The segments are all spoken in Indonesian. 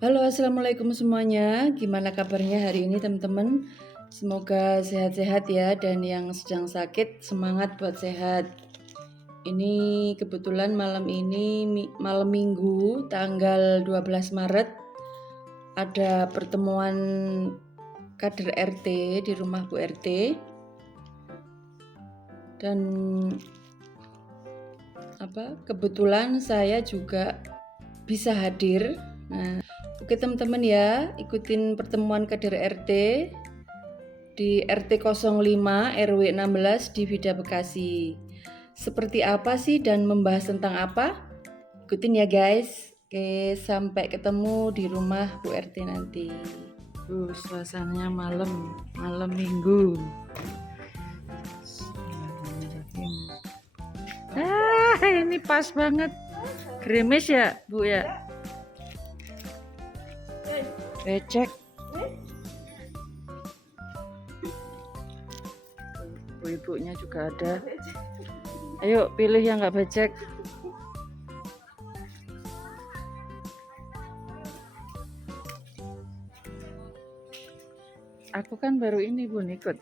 Halo, assalamualaikum semuanya. Gimana kabarnya hari ini, teman-teman? Semoga sehat-sehat ya, dan yang sedang sakit semangat buat sehat. Ini kebetulan malam ini malam Minggu, tanggal 12 Maret, ada pertemuan kader RT di rumah Bu RT. Dan kebetulan saya juga bisa hadir. Nah, oke teman-teman ya, ikutin pertemuan kader RT di RT 05 RW 16 di Vida Bekasi. Seperti apa sih dan membahas tentang apa? Ikutin ya guys. Oke, sampai ketemu di rumah Bu RT nanti. Suasananya malam Minggu. Ini pas banget. Gerimis ya, Bu ya? Becek. Ibu-ibunya juga ada. Ayo pilih yang nggak becek. Aku kan baru ini Bun ikut.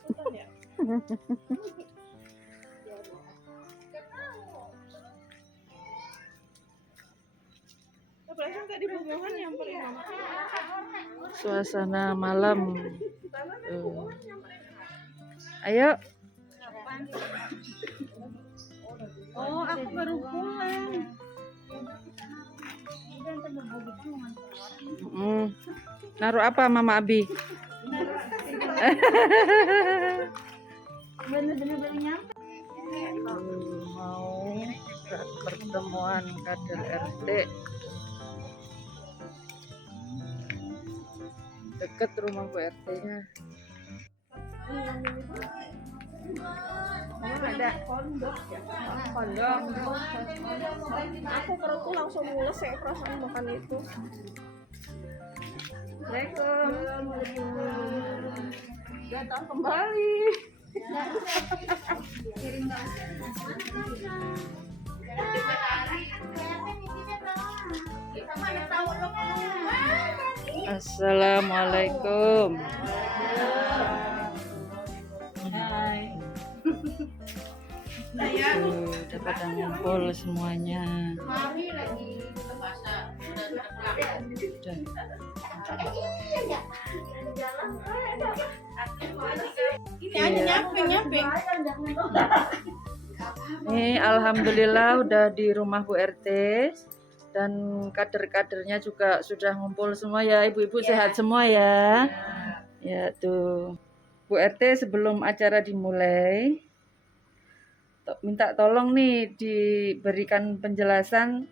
Suasana malam. Ayo. Oh, aku baru pulang. Naruh apa Mama Abi? Bener-bener nyampe. Mau pertemuan kader RT deket rumah Bu RT-nya. Ada kondok ya. Kondok. Aku perutku langsung mules ya perasaan makan itu. Assalamualaikum. Datang kembali. Assalamualaikum. Hai. Udah pada ngumpul semuanya. Mami lagi ke pasar. Ini aja nyamping. Nih, alhamdulillah udah di rumah Bu RT dan kader-kadernya juga sudah ngumpul semua ya. Ibu-ibu sehat semua ya. Ya tuh. Bu RT sebelum acara dimulai minta tolong nih diberikan penjelasan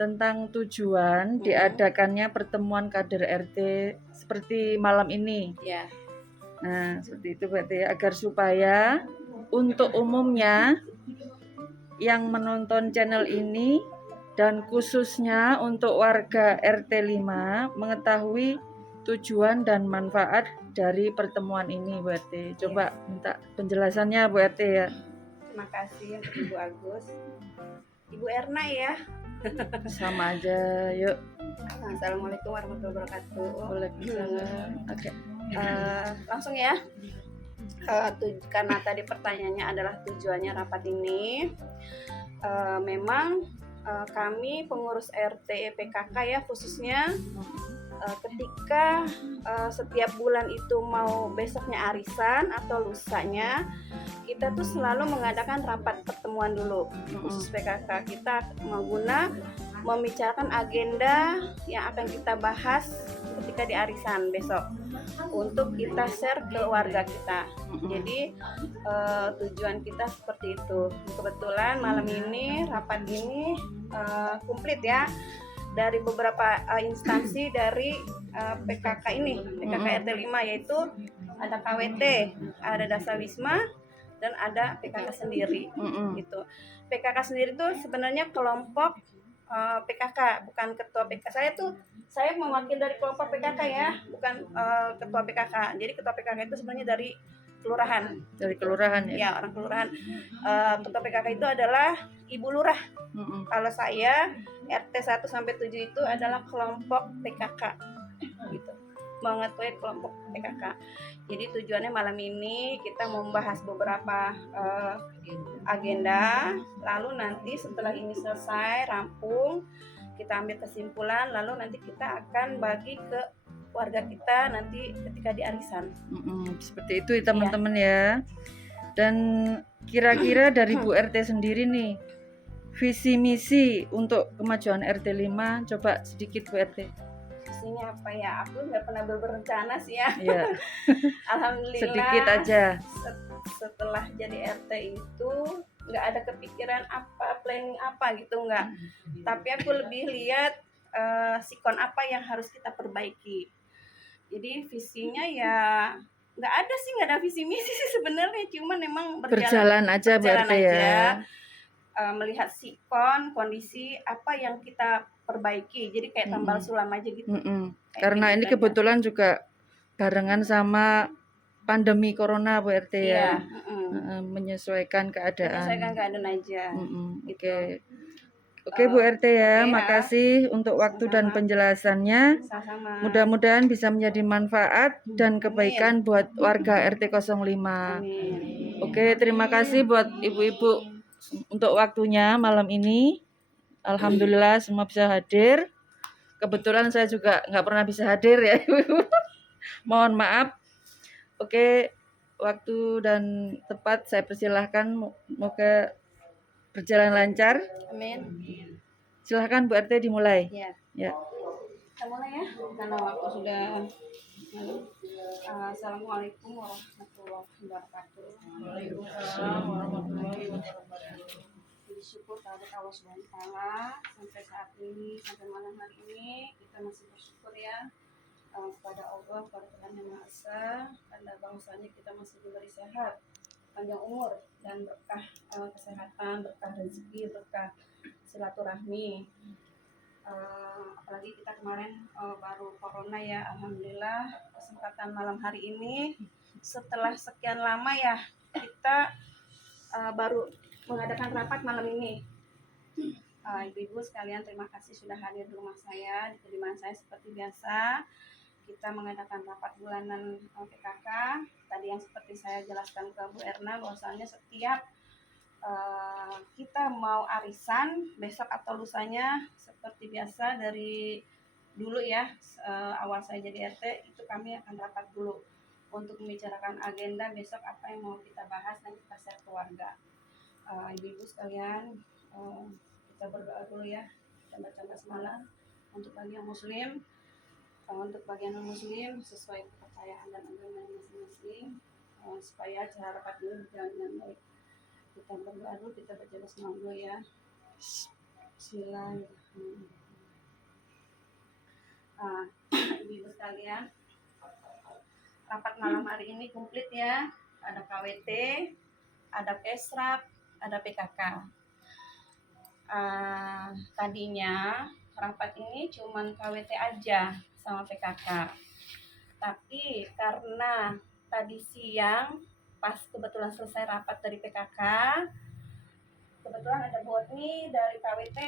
tentang tujuan diadakannya pertemuan kader RT seperti malam ini. Ya. Nah, seperti itu berarti agar supaya untuk umumnya yang menonton channel ini dan khususnya untuk warga RT 5 mengetahui tujuan dan manfaat dari pertemuan ini Bu RT. Coba minta penjelasannya Bu RT ya. Terima kasih untuk Ibu Agus. Ibu Erna ya. Sama aja, yuk. Assalamualaikum warahmatullahi wabarakatuh. Waalaikumsalam. Oke. Langsung ya. Karena tadi pertanyaannya adalah tujuannya rapat ini. Memang kami pengurus RT PKK ya khususnya ketika setiap bulan itu mau besoknya arisan atau lusanya kita tuh selalu mengadakan rapat pertemuan dulu khusus PKK. Kita membicarakan agenda yang akan kita bahas ketika di arisan besok untuk kita share ke warga kita. Jadi tujuan kita seperti itu. Kebetulan malam ini rapat ini komplit ya dari beberapa instansi dari PKK ini, PKK RT 5, yaitu ada KWT, ada Dasawisma, dan ada PKK sendiri. Gitu. PKK sendiri itu sebenarnya kelompok PKK, bukan ketua PKK. Saya mewakili dari kelompok PKK ya, bukan ketua PKK. Jadi ketua PKK itu sebenarnya dari kelurahan. Dari kelurahan ya? Ya, orang kelurahan. Ketua PKK itu adalah Ibu Lurah. Kalau saya RT 1 sampai 7 itu adalah kelompok PKK. gitu, mengetahui kelompok PKK. Jadi tujuannya malam ini kita membahas beberapa agenda, lalu nanti setelah ini selesai rampung kita ambil kesimpulan, lalu nanti kita akan bagi ke warga kita nanti ketika di arisan. Seperti itu teman-teman ya. Dan kira-kira dari Bu RT sendiri nih, visi misi untuk kemajuan RT 5, coba sedikit Bu RT. Visinya apa ya? Aku nggak pernah berencana sih ya. Ya. Alhamdulillah. Sedikit aja. Setelah jadi RT itu nggak ada kepikiran apa, planning apa gitu nggak. Tapi aku lebih lihat sikon apa yang harus kita perbaiki. Jadi visinya ya nggak ada visi misi sih sebenarnya, cuman memang berjalan aja Bu RT ya. Melihat sikon kondisi apa yang kita perbaiki, jadi kayak tambal sulam aja gitu. Karena ini kebetulan juga barengan sama pandemi corona Bu RT ya. Menyesuaikan keadaan. Menyesuaikan keadaan aja. Oke. Oke Bu RT ya, makasih untuk waktu dan penjelasannya. Sama-sama. Mudah-mudahan bisa menjadi manfaat dan kebaikan buat warga RT 05. Amin. Oke, terima kasih buat ibu-ibu untuk waktunya malam ini. Alhamdulillah semua bisa hadir. Kebetulan saya juga nggak pernah bisa hadir ya ibu. Mohon maaf. Oke, waktu dan tepat saya persilahkan, semoga berjalan lancar. Amin. Silahkan Bu RT dimulai. Ya. Kita mulai ya, karena waktu sudah malam. Assalamualaikum warahmatullahi wabarakatuh. Waalaikumsalam warahmatullahi wabarakatuh. Bersyukur kepada Allah Subhanahu wa taala sampai saat ini, sampai malam hari ini kita masih bersyukur ya kepada Allah, kepada Tuhan Yang Maha Esa, karena bangsanya kita masih diberi sehat, panjang umur dan berkah kesehatan, berkah rezeki, berkah silaturahmi. Apalagi kita kemarin baru corona ya, alhamdulillah kesempatan malam hari ini setelah sekian lama ya kita baru mengadakan rapat malam ini. Ibu-ibu sekalian, terima kasih sudah hadir di rumah saya, di kediaman saya seperti biasa. Kita mengadakan rapat bulanan PKK. Tadi yang seperti saya jelaskan ke Bu Erna, bahwasannya setiap kita mau arisan besok atau lusanya seperti biasa dari dulu ya, awal saya jadi RT itu kami akan rapat dulu untuk membicarakan agenda besok apa yang mau kita bahas dan kita share ke warga. Ibu-ibu sekalian, kita berdoa dulu ya, kita baca basmalah untuk bagi yang muslim, untuk bagian non muslim sesuai kepercayaan dan agama masing-masing, supaya acara rapat ini berjalan dengan baik. Kita berdoa dulu, kita baca basmalah dulu ya. Bismillahirrahmanirrahim. Ibu sekalian, rapat malam hari ini komplit ya. Ada KWT, ada Kesrap, ada PKK. Tadinya rapat ini cuman KWT aja sama PKK. Tapi karena tadi siang pas kebetulan selesai rapat dari PKK, kebetulan ada Bu Otni dari KWT,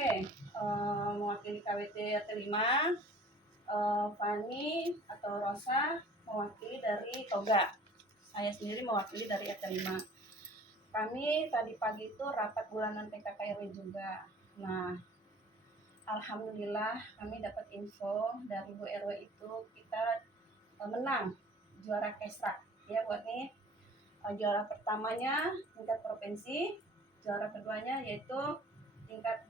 mewakili KWT RT 5, Fani atau Rosa mewakili dari Toga, saya sendiri mewakili dari RT 5. Kami tadi pagi itu rapat bulanan PKK RW juga. Nah, alhamdulillah kami dapat info dari Bu RW itu kita menang juara Kesra ya buat nih. Juara pertamanya tingkat provinsi, juara keduanya yaitu tingkat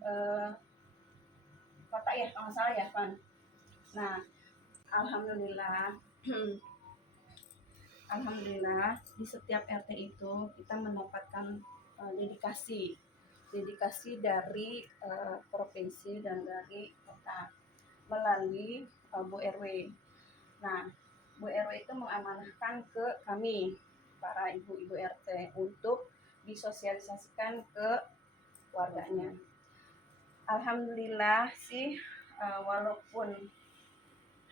kota ya, kalau nggak salah ya Pan. Nah, alhamdulillah alhamdulillah di setiap RT itu kita mendapatkan dedikasi dari provinsi dan dari kota melalui Bu RW. Nah, Bu RW itu mengamanahkan ke kami para ibu-ibu RT untuk disosialisasikan ke warganya. Alhamdulillah sih, walaupun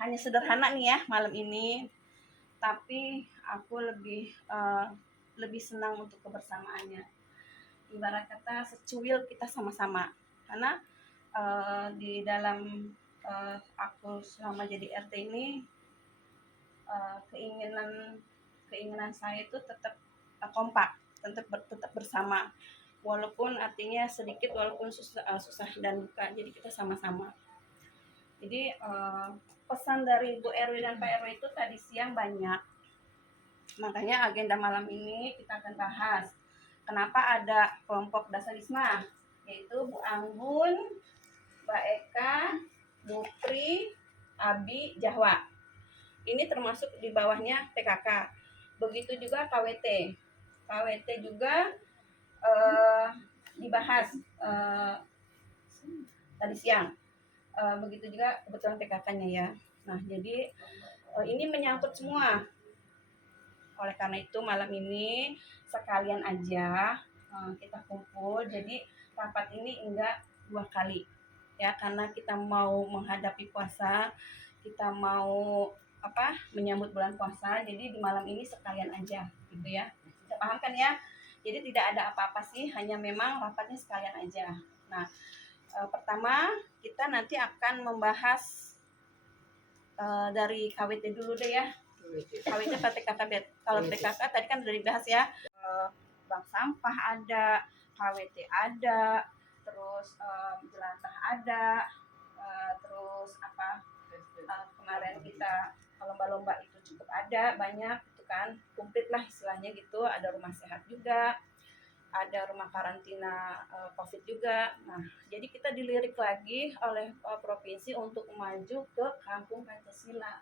hanya sederhana nih ya malam ini, tapi aku lebih senang untuk kebersamaannya. Ibarat kata secuil kita sama-sama, karena di dalam aku selama jadi RT ini keinginan saya itu tetap kompak, tetap bersama, walaupun artinya sedikit, walaupun susah dan duka, jadi kita sama-sama. Jadi pesan dari Bu RW dan Pak RW itu tadi siang banyak, makanya agenda malam ini kita akan bahas kenapa ada kelompok Dasawisma, yaitu Bu Anggun, Mbak Eka, Bu Pri, Abi, Jahwa. Ini termasuk di bawahnya PKK. Begitu juga KWT. KWT juga dibahas tadi siang. Begitu juga kebetulan PKK-nya ya. Nah, jadi ini menyangkut semua. Oleh karena itu malam ini sekalian aja kita kumpul. Jadi rapat ini enggak 2 kali ya, karena kita mau menghadapi puasa, kita mau menyambut bulan puasa. Jadi di malam ini sekalian aja gitu ya. Kita paham kan ya? Jadi tidak ada apa-apa sih, hanya memang rapatnya sekalian aja. Nah, pertama kita nanti akan membahas dari KWT dulu deh ya. KWT atau PKK. Kalau PKK tadi kan udah dibahas ya. Bank sampah ada, KWT ada, terus jelantah ada, terus kemarin kita lomba-lomba itu cukup ada, banyak itu kan, komplit lah istilahnya gitu. Ada rumah sehat juga, ada rumah karantina COVID juga. Nah, jadi kita dilirik lagi oleh provinsi untuk maju ke Kampung Pancasila.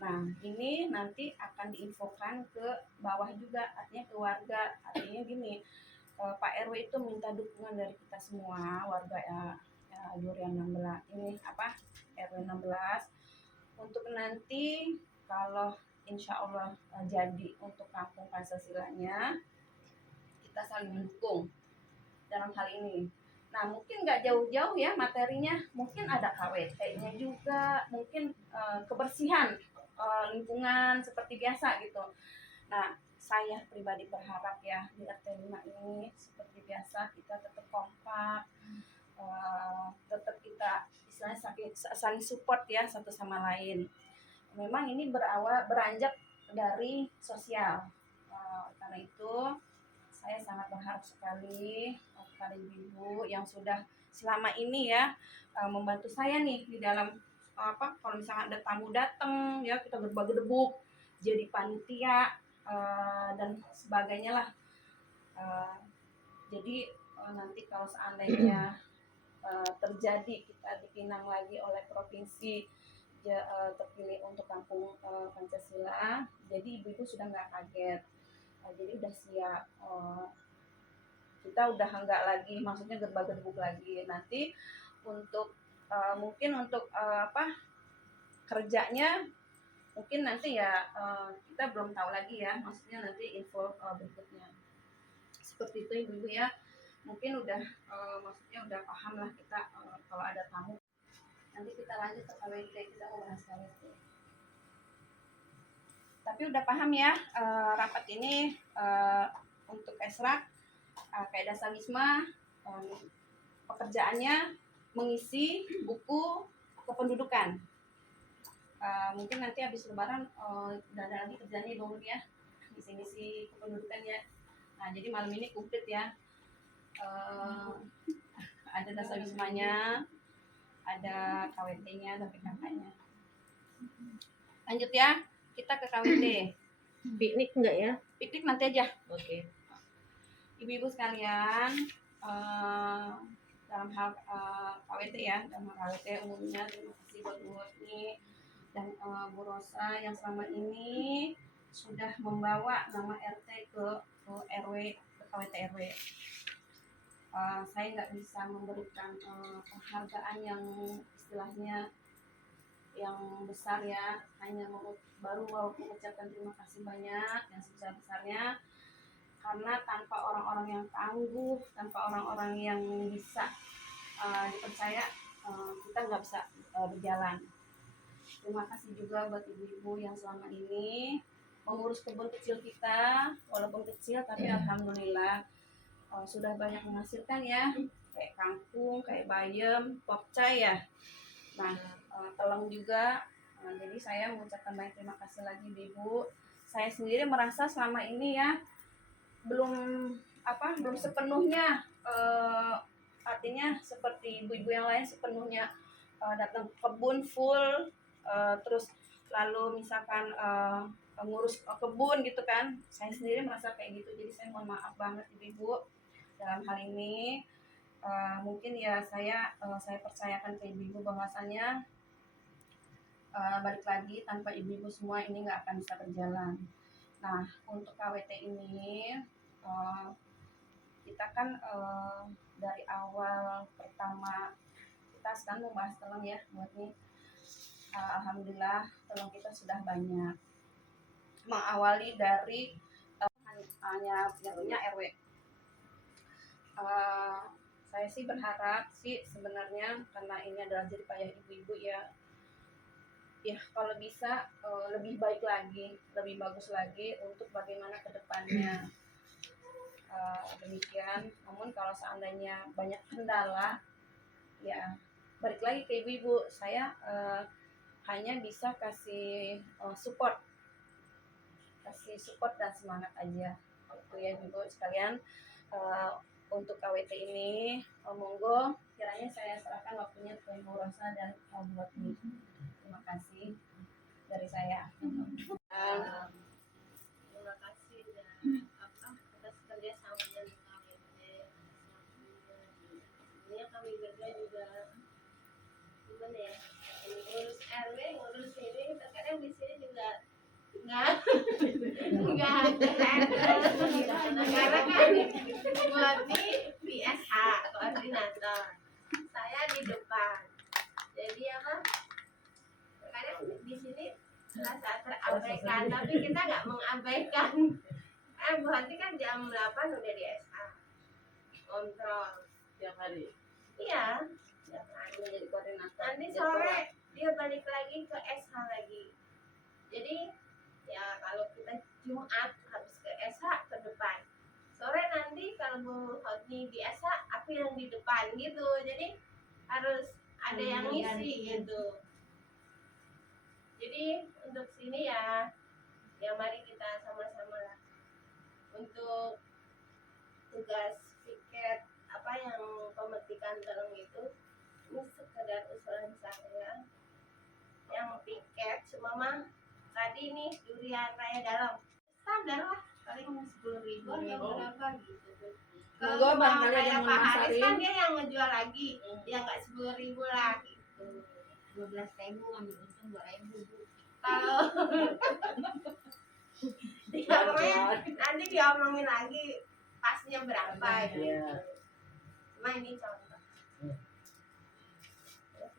Nah, ini nanti akan diinfokan ke bawah juga, artinya ke warga. Artinya gini, Pak RW itu minta dukungan dari kita semua, warga ya Durian 16, ini RW 16, untuk nanti kalau insya Allah jadi untuk Kampung Pancasilanya, kita saling mendukung dalam hal ini. Nah, mungkin nggak jauh-jauh ya materinya, mungkin ada KWT-nya juga, mungkin kebersihan lingkungan seperti biasa gitu. Nah, saya pribadi berharap ya di RT 5 ini seperti biasa kita tetap kompak, tetap kita istilahnya saling support ya satu sama lain. Memang ini beranjak dari sosial. Karena itu saya sangat berharap sekali kepada ibu-ibu yang sudah selama ini ya membantu saya nih di dalam kalau misalnya ada tamu datang ya, kita gedebak-gedebuk jadi panitia dan sebagainya lah. Jadi nanti kalau seandainya terjadi kita dipinang lagi oleh provinsi terpilih untuk Kampung Pancasila, jadi ibu-ibu sudah nggak kaget, jadi udah siap. Kita udah nggak lagi, maksudnya gedebak-gedebuk lagi. Nanti untuk mungkin untuk kerjanya mungkin nanti ya kita belum tahu lagi ya, maksudnya nanti info berikutnya seperti itu ibu-ibu ya. Mungkin udah maksudnya udah paham lah kita kalau ada tamu. Nanti kita lanjut ke KWT, kita mau bahas KWT. Tapi udah paham ya rapat ini untuk Esrak kayak Dasawisma, pekerjaannya mengisi buku kependudukan. Mungkin nanti habis lebaran udah ada lagi kerjanya dong ya, ngisi-ngisi kependudukan ya. Nah, jadi malam ini komplit ya. Ada Dasawismanya, ada KWT-nya, dan PKK-nya. Lanjut ya, kita ke KWT. Piknik enggak ya? Piknik nanti aja. Oke. Ibu-ibu sekalian, dalam hal KWT ya, dalam hal KWT umumnya, terima kasih buat Bu Hotni dan Bu Rosa yang selama ini sudah membawa nama RT ke RW, ke KWT RW. Saya nggak bisa memberikan penghargaan yang istilahnya yang besar ya, hanya baru mau mengucapkan terima kasih banyak yang sebesar-besarnya, karena tanpa orang-orang yang tangguh, tanpa orang-orang yang bisa dipercaya, kita nggak bisa berjalan. Terima kasih juga buat ibu-ibu yang selama ini mengurus kebun kecil kita, walaupun kecil tapi alhamdulillah sudah banyak menghasilkan ya, kayak kangkung, kayak bayam, pokcai ya. Nah, teleng juga Jadi saya mengucapkan banyak terima kasih lagi Ibu. Saya sendiri merasa selama ini ya belum belum sepenuhnya artinya seperti ibu-ibu yang lain sepenuhnya datang ke kebun full, terus lalu misalkan ngurus kebun gitu kan. Saya sendiri merasa kayak gitu, jadi saya mohon maaf banget ibu-ibu dalam hal ini. Mungkin ya saya percayakan ke ibu-ibu bahwasanya balik lagi tanpa ibu-ibu semua ini nggak akan bisa berjalan. Nah, untuk KWT ini kita kan dari awal pertama kita sekarang membahas telur ya buat nih. Alhamdulillah telur kita sudah banyak. Mengawali dari hanya punya RW. Saya sih berharap sih sebenarnya karena ini adalah jerih payah ibu-ibu ya kalau bisa lebih baik lagi, lebih bagus lagi untuk bagaimana ke depannya. Demikian. Namun kalau seandainya banyak kendala ya balik lagi ke ibu-ibu, saya hanya bisa kasih support dan semangat aja itu ya ibu sekalian. Untuk KWT ini monggo kiranya saya serahkan waktunya ke Ibu Rosa dan buat ini. Terima kasih dari saya. Terima kasih dan atas kerjasamanya KWT. Ini kami berdua juga gimana ya, ngurus RW, ngurus ini, terkadang di sini juga nggak ada karena kan buat di SH koordinator, saya di depan, jadi terkadang di sini merasa terabaikan, tapi kita nggak mengabaikan. Berarti kan jam 8 udah di SH kontrol Tiap hari. iya Jadi koordinator. nanti sore dia balik lagi ke SH lagi. Jadi ya kalau kita Jumat harus ke SH ke depan, sore nanti kalau Bu Hotni di SH aku yang di depan gitu, jadi harus ada yang ngisi gitu. Jadi untuk sini ya mari kita sama-sama lah untuk tugas piket yang pemetikan telung itu. Ini sekedar usulan saya yang piket cuma tadi nih durian raya dalam standar lah paling 10.000 atau berapa gitu. Kalau barangkali ada kayak yang Pak mau Haris masarin. kan dia yang ngejual lagi, dia nggak 10.000 lah gitu. 12.000 ambil untung 2.000 Bu. Kalau nanti diomongin lagi pasnya berapa gitu. Cuma ini contoh.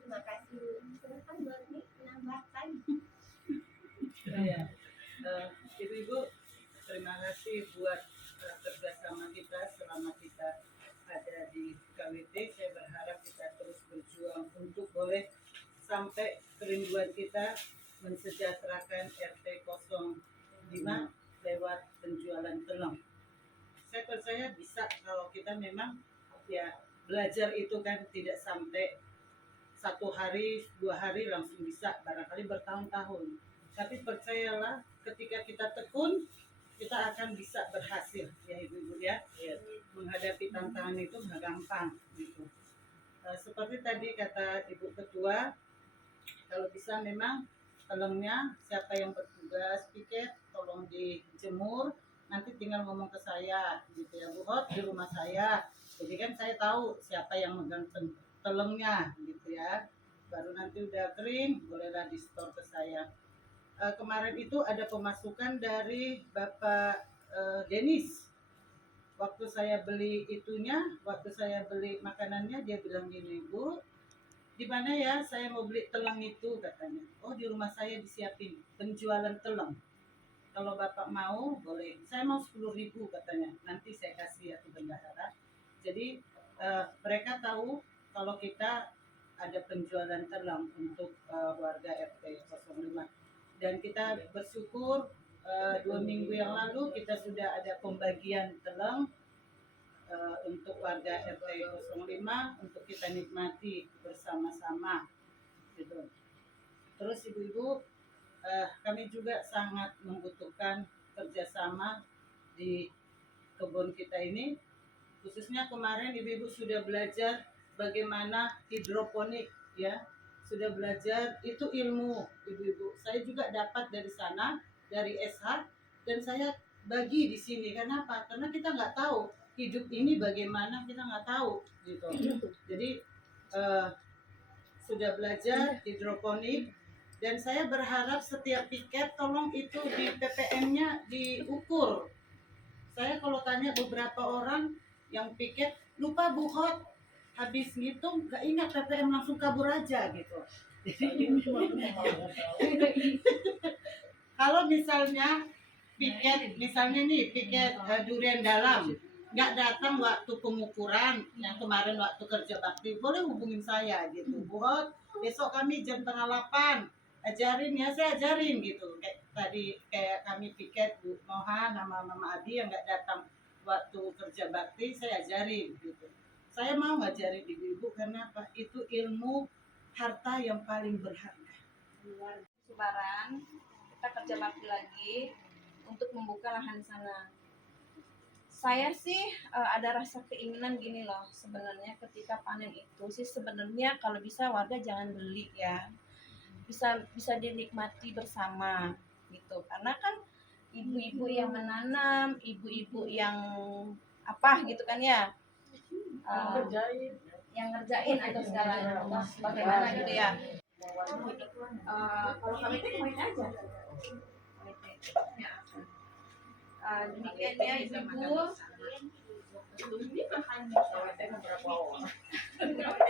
Terima kasih. Silakan buat nih menambahkan. Ya, Ibu-ibu terima kasih buat kerjasama kita selama kita ada di KWT. Saya berharap kita terus berjuang untuk boleh sampai kerinduan kita mensejahterakan RT 05 lewat penjualan telur. Saya percaya bisa kalau kita memang ya belajar itu kan tidak sampai 1 hari 2 hari langsung bisa, barangkali bertahun-tahun. Tapi percayalah ketika kita tekun kita akan bisa berhasil ya ibu-ibu ya. Menghadapi tantangan itu nggak gampang gitu. Seperti tadi kata Ibu Ketua, kalau bisa memang telurnya siapa yang bertugas piket tolong dijemur, nanti tinggal ngomong ke saya gitu ya Bu Hot di rumah saya. Jadi kan saya tahu siapa yang megang telurnya gitu ya. Baru nanti udah kering bolehlah di store ke saya. Kemarin itu ada pemasukan dari Bapak Denis. Waktu saya beli waktu saya beli makanannya dia bilang gini, Bu, di mana ya saya mau beli telur itu katanya. Oh di rumah saya disiapin penjualan telur. Kalau Bapak mau boleh. Saya mau 10.000 katanya. Nanti saya kasih ya ke bendahara. Jadi mereka tahu kalau kita ada penjualan telur untuk warga RT 05. Dan kita bersyukur 2 minggu yang lalu kita sudah ada pembagian telur untuk warga RT 05 untuk kita nikmati bersama-sama gitu. Terus ibu-ibu, kami juga sangat membutuhkan kerjasama di kebun kita ini. Khususnya kemarin ibu-ibu sudah belajar bagaimana hidroponik, ya. Sudah belajar, itu ilmu ibu-ibu. Saya juga dapat dari sana, dari SH, dan saya bagi di sini. Kenapa? Karena kita nggak tahu hidup ini bagaimana, kita nggak tahu gitu. Jadi sudah belajar hidroponik, dan saya berharap setiap piket tolong itu di ppm-nya diukur. Saya kalau tanya beberapa orang yang piket lupa buhot, habis ngitung gak ingat ppm, langsung kabur aja gitu. Kalau misalnya piket, misalnya nih piket durian dalam nggak datang waktu pengukuran yang kemarin waktu kerja bakti, boleh hubungin saya gitu. Buat besok kami jam 7:30 ajarin ya, saya ajarin gitu. Kayak tadi kayak kami piket Bu Moha nama Mama Adi yang nggak datang waktu kerja bakti, saya ajarin gitu. Saya mau ngajarin ibu-ibu karena apa? Itu ilmu harta yang paling berharga. Sebaran kita kerja bakti lagi untuk membuka lahan sana. Saya sih ada rasa keinginan gini loh, sebenarnya ketika panen itu sih sebenarnya kalau bisa warga jangan beli ya, bisa dinikmati bersama gitu, karena kan ibu-ibu yang menanam, ibu-ibu yang apa gitu kan ya, yang ngerjain atau segalanya bagaimana gitu ya. Kalau kami itu main aja. Demikian ya ibu.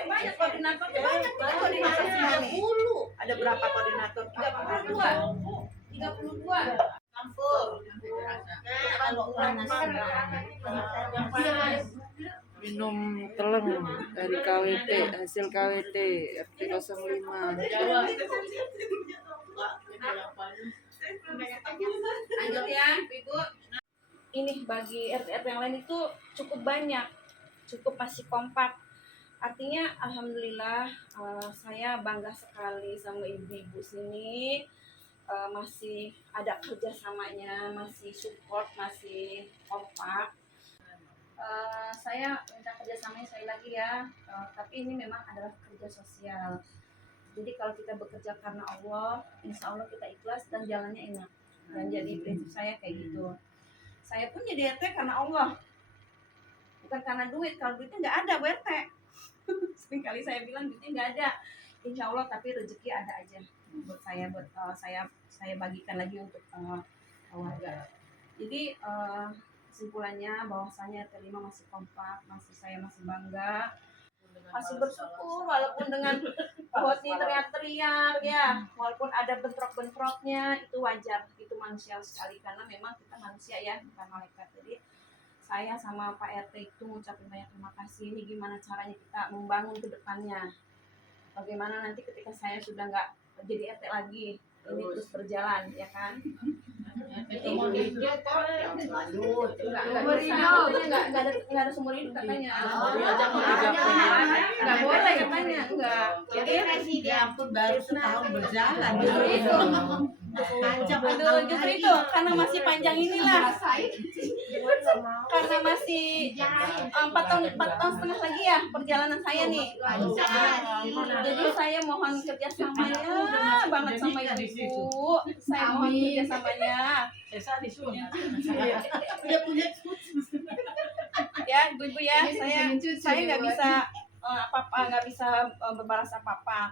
Banyak koordinator, banyak koordinator nih. Ada berapa koordinator? 32. Campur. Kalau panas Minum teleng dari KWT, hasil KWT RT 05. Lanjut ya ibu. Ini bagi RT yang lain itu cukup banyak, cukup masih kompak. Artinya alhamdulillah saya bangga sekali sama ibu-ibu sini, masih ada kerjasamanya, masih support, masih kompak. Saya minta kerjasamanya sekali lagi ya, tapi ini memang adalah kerja sosial. Jadi kalau kita bekerja karena Allah, insya Allah kita ikhlas dan jalannya enak. Dan jadi prinsip saya kayak gitu. Saya pun jadi RT karena Allah, bukan karena duit. Kalau duitnya nggak ada Bu RT. Seringkali saya bilang duitnya nggak ada, insya Allah, tapi rezeki ada aja buat saya, saya bagikan lagi untuk warga. Jadi kesimpulannya bahwasanya RT 5 masih kompak, saya masih bangga, masih bersyukur walaupun dengan Hoti teriak-teriak ya, walaupun ada bentrok-bentroknya, itu wajar, itu manusiawi sekali karena memang kita manusia ya, bukan malaikat. Jadi saya sama Pak RT itu ngucapin banyak terima kasih. Ini gimana caranya kita membangun ke depannya, bagaimana nanti ketika saya sudah nggak jadi RT lagi, ini terus berjalan ya kan. Nggak ada sumber hidup katanya. Nggak boleh katanya, enggak. Jadi Ya ampun, baru setahun berjalan. Justru itu karena masih panjang inilah, karena masih 4 tahun setengah lagi ya perjalanan saya nih. Jadi saya mohon kerjasamanya banget sama ibu. Saya mohon kerjasamanya. Ya ibu-ibu ya, saya nggak bisa nggak bisa berbalas apa-apa.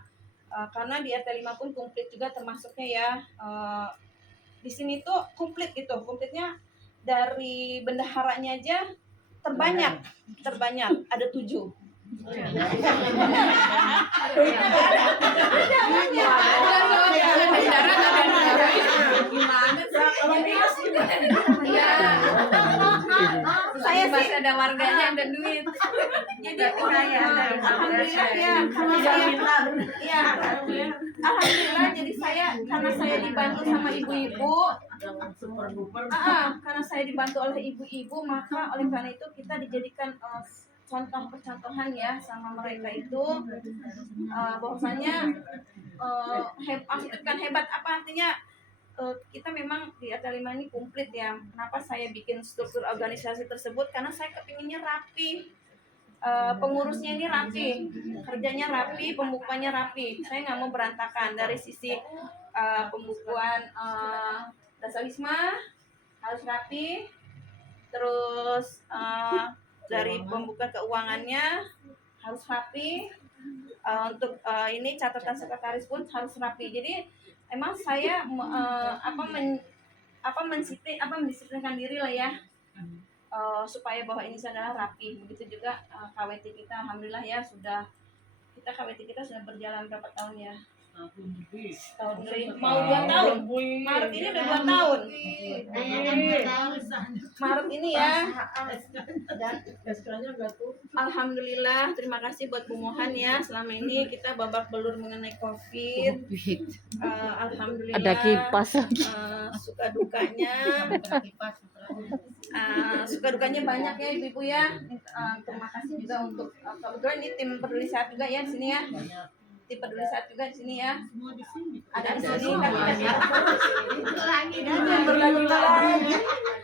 Karena di RT 5 pun komplit juga termasuknya ya. Di sini tuh komplit gitu, komplitnya dari bendaharanya aja terbanyak ada 7. Saya masih ada warganya yang ada duit. Jadi alhamdulillah ya, alhamdulillah jadi karena saya dibantu sama ibu-ibu. Karena saya dibantu oleh ibu-ibu, maka oleh karena itu kita dijadikan contoh percontohan ya sama mereka itu, bahwasanya maksudnya bukan hebat, apa artinya kita memang di RT 5 ini komplit ya. Kenapa saya bikin struktur organisasi tersebut? Karena saya kepinginnya rapi, pengurusnya ini rapi, kerjanya rapi, pembukuannya rapi. Saya nggak mau berantakan dari sisi pembukuan dasar wisma harus rapi, terus dari pembukaan keuangannya harus rapi, untuk ini catatan sekretaris pun harus rapi. Jadi emang saya mendisiplinkan diri lah ya, supaya bahwa ini adalah rapi. Begitu juga KWT kita, alhamdulillah ya, kita KWT kita sudah berjalan berapa tahun ya? Tahun lebih, mau 2 tahun. Maret ini udah 2 tahun. Maret ini ya. Alhamdulillah, terima kasih buat Bu Mohan ya. Selama ini kita babak belur mengenai COVID. Alhamdulillah. Ada kipas. Suka dukanya banyak ya ibu-ibu ya. Terima kasih juga untuk kebetulan ini tim peduli sehat juga ya di sini ya. Tim peduli sehat juga di sini ya. Ada di sini tapi berlagi.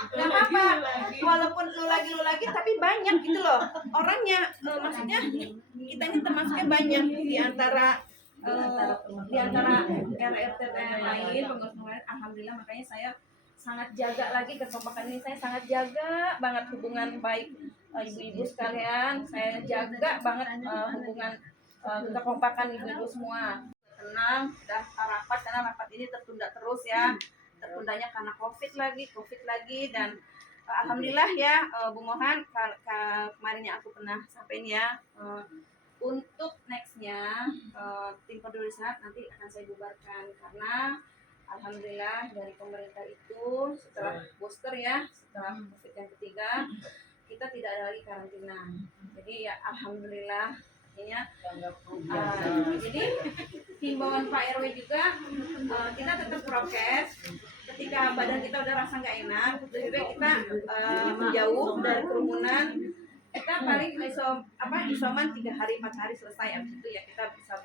Gak apa-apa. Walaupun lu lagi tapi banyak gitu loh. Orangnya maksudnya kita ini termasuknya banyak di antara RRT lain, pengurus lain. Alhamdulillah, makanya saya sangat jaga lagi kekompakan ini. Saya sangat jaga banget hubungan baik ibu-ibu sekalian. Saya jaga banget hubungan kekompakan ibu-ibu semua. Tenang, sudah rapat karena rapat ini tertunda terus ya. Tertundanya karena COVID lagi dan alhamdulillah ya Bu Mohan, kemarinnya aku pernah sampaikan ya, untuk nextnya tim peduli sehat nanti akan saya bubarkan karena alhamdulillah dari pemerintah itu setelah booster ya, setelah COVID yang ketiga kita tidak ada lagi karantina. Jadi ya alhamdulillah artinya jadi himbauan Pak RW juga kita tetap prokes. Ketika badan kita udah rasa nggak enak, lebih baik kita menjauh dari kerumunan. Kita paling isoman 3 hari 4 hari selesai, abis itu ya kita bisa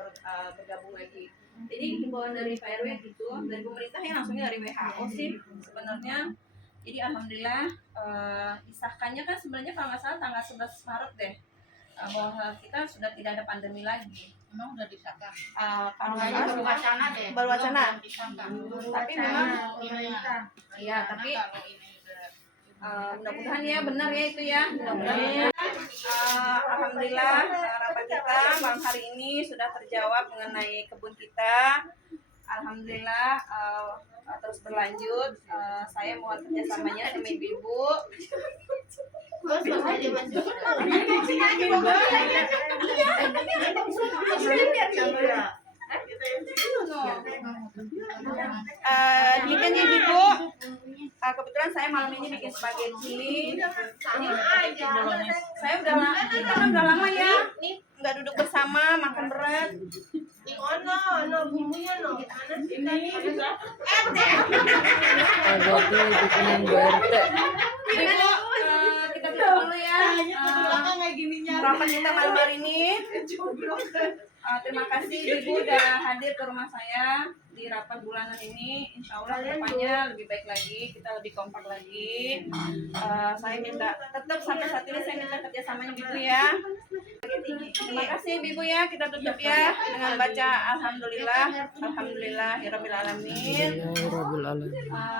bergabung lagi. Jadi himbauan dari Pak RW gitu, dari pemerintah ya langsungnya dari WHO sih sebenarnya. Jadi alhamdulillah disahkannya kan sebenarnya kalau nggak salah tanggal 11 Maret deh, bahwa kita sudah tidak ada pandemi lagi. Memang udah disahkan. Kalau nggak Baru salah wacana deh. baru wacana. Tapi memang pemerintah. Iya, tapi Kalau ini udah mudah-mudahan ya benar ya itu ya. Mudah-mudahan. Alhamdulillah rapat kita malam hari ini sudah terjawab mengenai kebun kita. Alhamdulillah terus berlanjut. Saya mohon kerjasamanya sama ibu-ibu. Demikian ya ibu. Kebetulan saya malam ini bikin spaghetti. Saya udah lama ya nggak duduk bersama makan berat. Jadi bikinin Bu RT. Ibu, kita tutup dulu ya. Rapat kita malam hari ini. Terima kasih Ibu udah hadir ke rumah saya di rapat bulanan ini. Insya Allah depannya lebih baik lagi, kita lebih kompak lagi. Saya minta tetap sampai saat ini saya minta kerjasamanya Ibu ya. Terima kasih Ibu ya, kita tutup ya dengan baca Alhamdulillahirabbil alamin.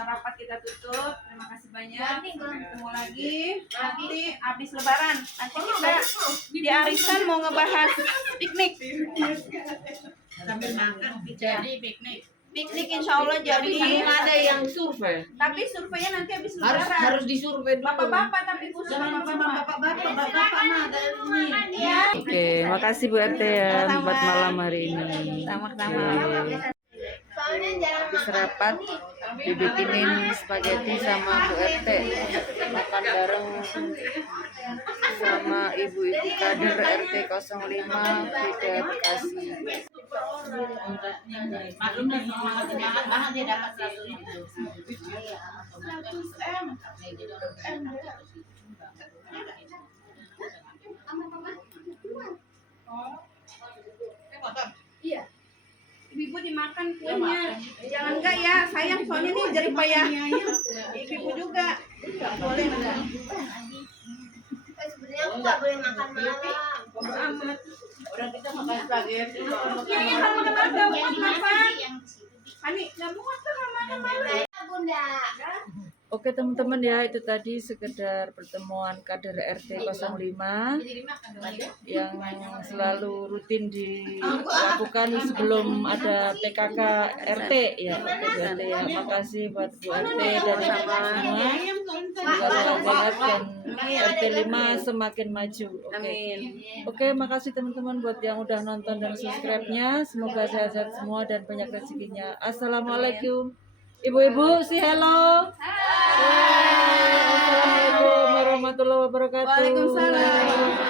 Rapat kita tutup. Terima kasih banyak. Sampai ketemu lagi nanti habis lebaran. Nanti kita di arisan mau ngebahas piknik. sambil makan jadi piknik. Piknik insya Allah jadi. Ada yang survei. Tapi surveinya nanti habis lebaran. Harus disurvei dulu. Bapak-bapak tapi khusus Bapak-bapak mah ada ini. ya. Oke, makasih Bu RT ya buat malam hari ini. Sama-sama. Habis rapat dibikinin spaghetti sama Bu RT, makan bareng sama ibu-ibu kader RT 05 Frida Bekasi. Maklum dah semangat banget dia dapat 100.000. Iya. ibu dimakan kuenya. Jangan enggak ya, sayang soalnya nih jerih payah. Ibu juga. Enggak boleh enggak. Sebenarnya aku nggak boleh makan malam. Amat. Orang kita makan spaghetti. Iya, kalau makan malam enggak muat makan. Ani, enggak muat tuh kalau makan malam. Bunda. Oke teman-teman ya, itu tadi sekedar pertemuan kader RT 05 yang selalu rutin dilakukan sebelum ada PKK RT ya. RT ya. Makasih buat Bu RT dan semua. Semoga sehat dan RT 5 semakin maju. Oke. Amin. Oke, makasih teman-teman buat yang udah nonton dan subscribe-nya. Semoga sehat-sehat semua dan banyak rezekinya. Assalamualaikum. Ibu-ibu, si hello. Assalamualaikum warahmatullahi wabarakatuh. Waalaikumsalam.